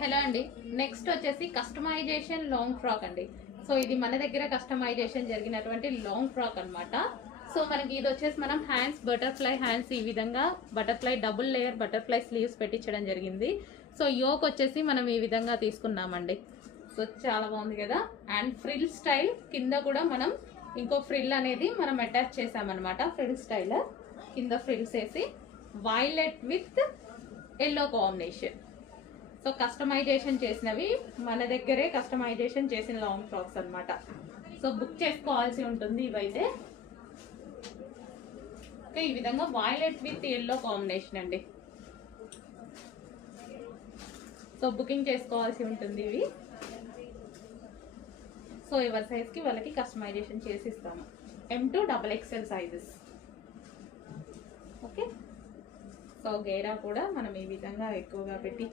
Hello అండి. Next వచ్చేసి customization long frock అండి. సో ఇది మన దగ్గర కస్టమైజేషన్ జరిగినటువంటి లాంగ్ ఫ్రాక్ అన్నమాట. సో మనకి ఇది వచ్చేసి మనం హ్యాండ్స్ బటర్ఫ్లై హ్యాండ్స్ ఈ విధంగా butterfly double layer butterfly sleeves పెట్టించడం జరిగింది. సో యోక్ వచ్చేసి మనం ఈ విధంగా తీసుకున్నామండి. సో చాలా బాగుంది కదా. అండ్ ఫ్రిల్ స్టైల్ కింద కూడా మనం ఇంకో ఫ్రిల్ అనేది మనం అటాచ్ చేసామన్నమాట. ఫ్రిల్ స్టైల్ కింద ఫ్రిల్స్ వేసి violet with yellow combination. So customisation చేసినవి మన దగ్గరే కస్టమైజేషన్ చేసిన లాంగ్ ఫ్రాక్స్ అన్నమాట. సో బుక్ చేసుకోవాల్సి ఉంటుంది ఇవైతే. ఓకే, ఈ విధంగా వైలెట్ విత్ ఎల్లో కాంబినేషన్ అండి. సో బుకింగ్ చేసుకోవాల్సి ఉంటుంది ఇవి. సో ఎవరి సైజ్కి వాళ్ళకి కస్టమైజేషన్ చేసి ఇస్తాము. M2 XXL sizes. Okay, so గేరా కూడా మనం ఈ విధంగా ఎక్కువగా పెట్టి